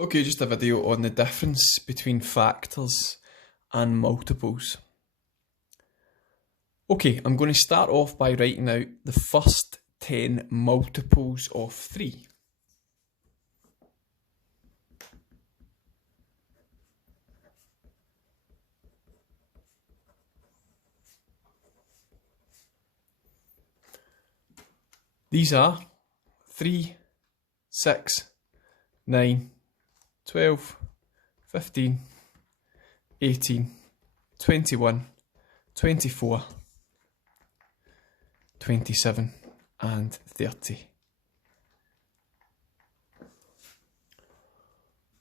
Okay, just a video on the difference between factors and multiples. Okay, I'm going to start off by writing out the first 10 multiples of 3. These are 3, 6, 9, 12, 15, 18, 21, 24, 27 and 30.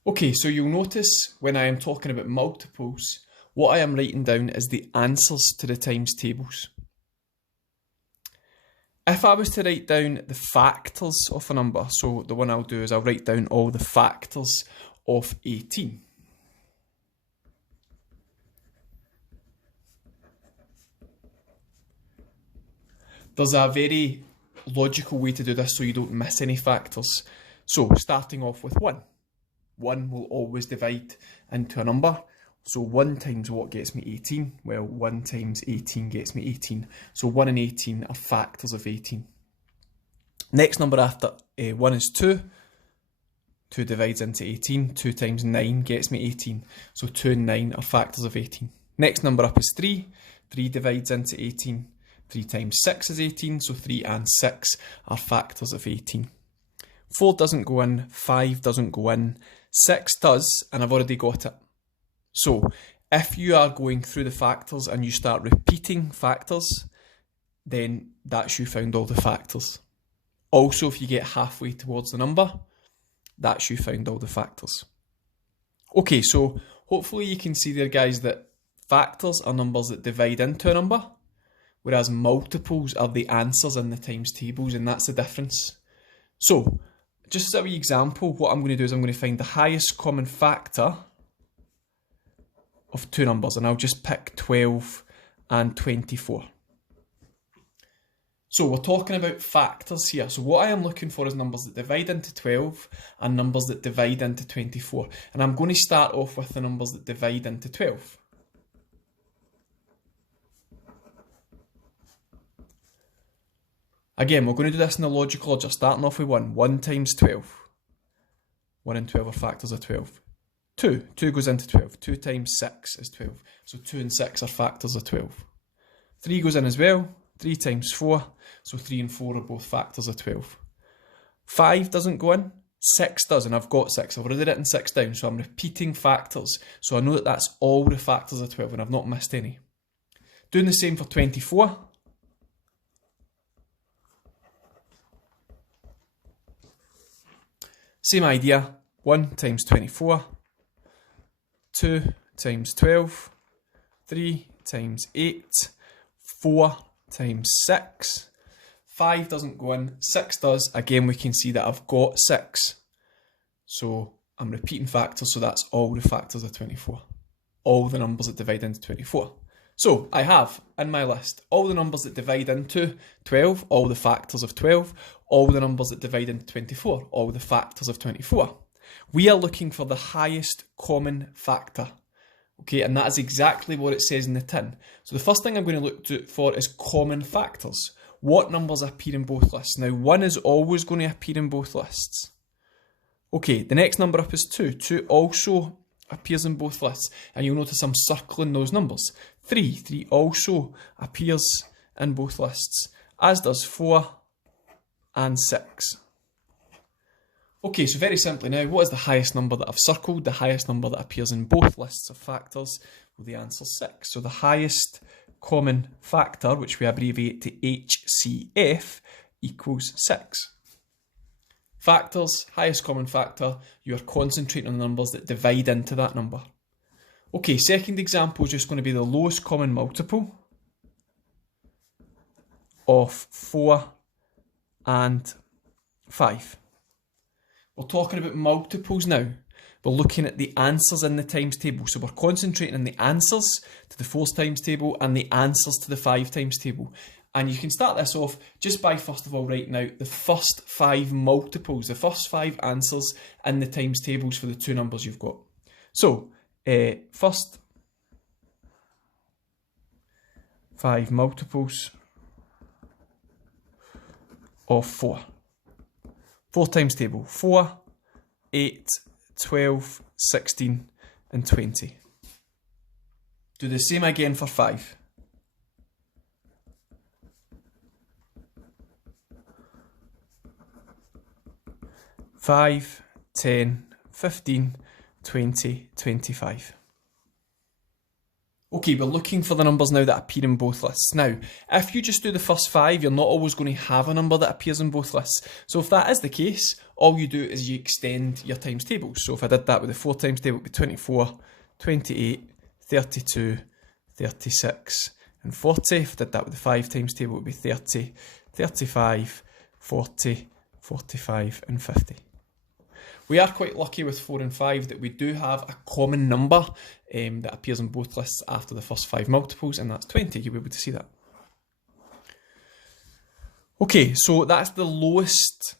Okay, so you'll notice when I am talking about multiples, what I am writing down is the answers to the times tables. If I was to write down the factors of a number, so the one I'll do is I'll write down all the factors of 18. There's a very logical way to do this so you don't miss any factors. So starting off with 1. 1 will always divide into a number. So 1 times what gets me 18? Well, 1 times 18 gets me 18. So 1 and 18 are factors of 18. Next number after 1 is 2. 2 divides into 18. 2 times 9 gets me 18. So 2 and 9 are factors of 18. Next number up is 3. 3 divides into 18. 3 times 6 is 18. So 3 and 6 are factors of 18. 4 doesn't go in. 5 doesn't go in. 6 does, and I've already got it. So, if you are going through the factors and you start repeating factors, then that's you found all the factors. Also, if you get halfway towards the number, that's you found all the factors. Okay, so hopefully you can see there, guys, that factors are numbers that divide into a number, whereas multiples are the answers in the times tables, and that's the difference. So, just as a wee example, what I'm going to do is I'm going to find the highest common factor of two numbers, and I'll just pick 12 and 24. So we're talking about factors here. So what I am looking for is numbers that divide into 12 and numbers that divide into 24. And I'm going to start off with the numbers that divide into 12. Again, we're going to do this in a logical order, starting off with 1. 1 times 12. 1 and 12 are factors of 12. 2. 2 goes into 12. 2 times 6 is 12. So 2 and 6 are factors of 12. 3 goes in as well. 3 times 4. So 3 and 4 are both factors of 12. 5 doesn't go in. 6 does, and I've got 6. I've already written 6 down, so I'm repeating factors. So I know that that's all the factors of 12, and I've not missed any. Doing the same for 24. Same idea. 1 times 24. 2 times 12, 3 times 8, 4 times 6, 5 doesn't go in, 6 does. Again, we can see that I've got 6. So I'm repeating factors, so that's all the factors of 24. All the numbers that divide into 24. So I have in my list all the numbers that divide into 12, all the factors of 12, all the numbers that divide into 24, all the factors of 24. We are looking for the highest common factor, okay, and that is exactly what it says in the tin. So the first thing I'm going to look for is common factors. What numbers appear in both lists? Now, 1 is always going to appear in both lists. Okay, the next number up is 2. 2 also appears in both lists, and you'll notice I'm circling those numbers. 3. 3 also appears in both lists, as does 4 and 6. Okay, so very simply now, what is the highest number that I've circled? The highest number that appears in both lists of factors? Well, the answer is 6. So the highest common factor, which we abbreviate to HCF, equals 6. Factors, highest common factor, you are concentrating on the numbers that divide into that number. Okay, second example is just going to be the lowest common multiple of 4 and 5. We're talking about multiples now. We're looking at the answers in the times table. So we're concentrating on the answers to the 4's times table and the answers to the 5 times table. And you can start this off just by, first of all, writing out the first 5 multiples, the first 5 answers in the times tables for the 2 numbers you've got. So, first 5 multiples of 4. 4 times table: 4, 8, 12, 16 and 20. Do the same again for 5. 5, 10, 15, 20, 25. Okay, we're looking for the numbers now that appear in both lists. Now, if you just do the first 5, you're not always going to have a number that appears in both lists. So if that is the case, all you do is you extend your times tables. So if I did that with the 4 times table, it would be 24, 28, 32, 36 and 40. If I did that with the 5 times table, it would be 30, 35, 40, 45 and 50. We are quite lucky with 4 and 5 that we do have a common number that appears in both lists after the first 5 multiples, and that's 20. You'll be able to see that. Okay, so that's the lowest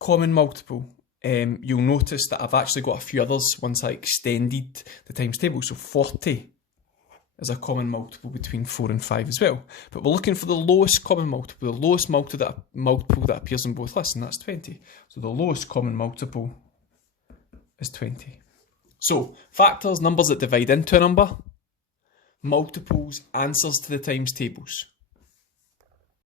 common multiple. You'll notice that I've actually got a few others once I extended the times table. So 40 is a common multiple between 4 and 5 as well. But we're looking for the lowest common multiple, the lowest multiple that appears in both lists, and that's 20. So the lowest common multiple is 20. So, factors, numbers that divide into a number; multiples, answers to the times tables.